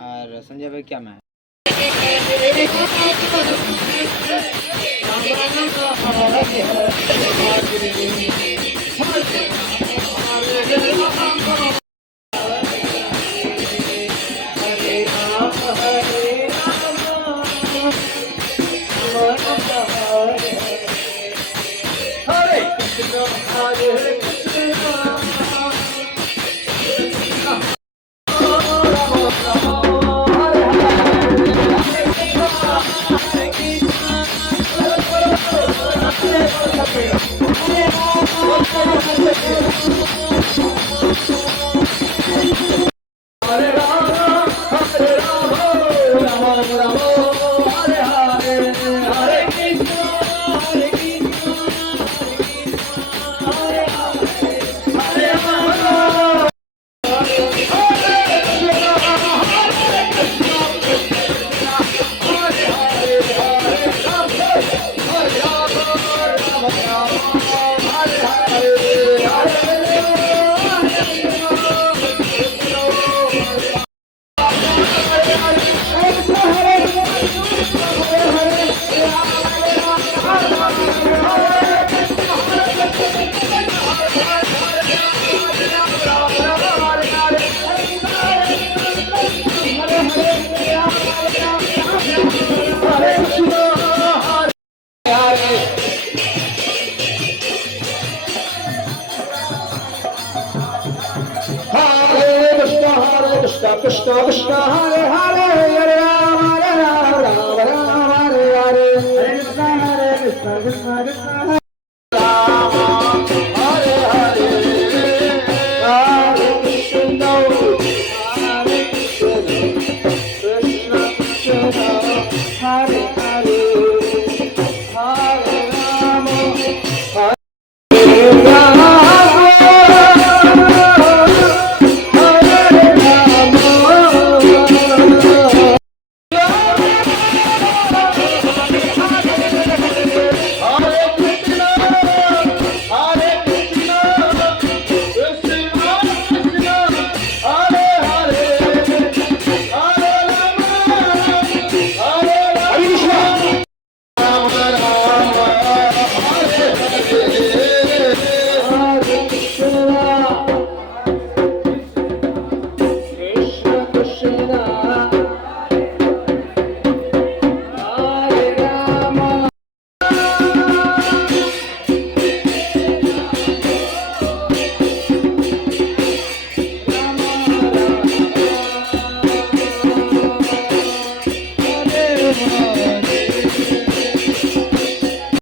और संजय भाई क्या मैं Krishna Krishna Hare Hare Hare Rama Rama Rama Hare Hare Hare Krishna Krishna Krishna Rama Hare Hare Hare Krishna Hare Krishna Krishna Hare Hare Hare Rama Hare Rama Hare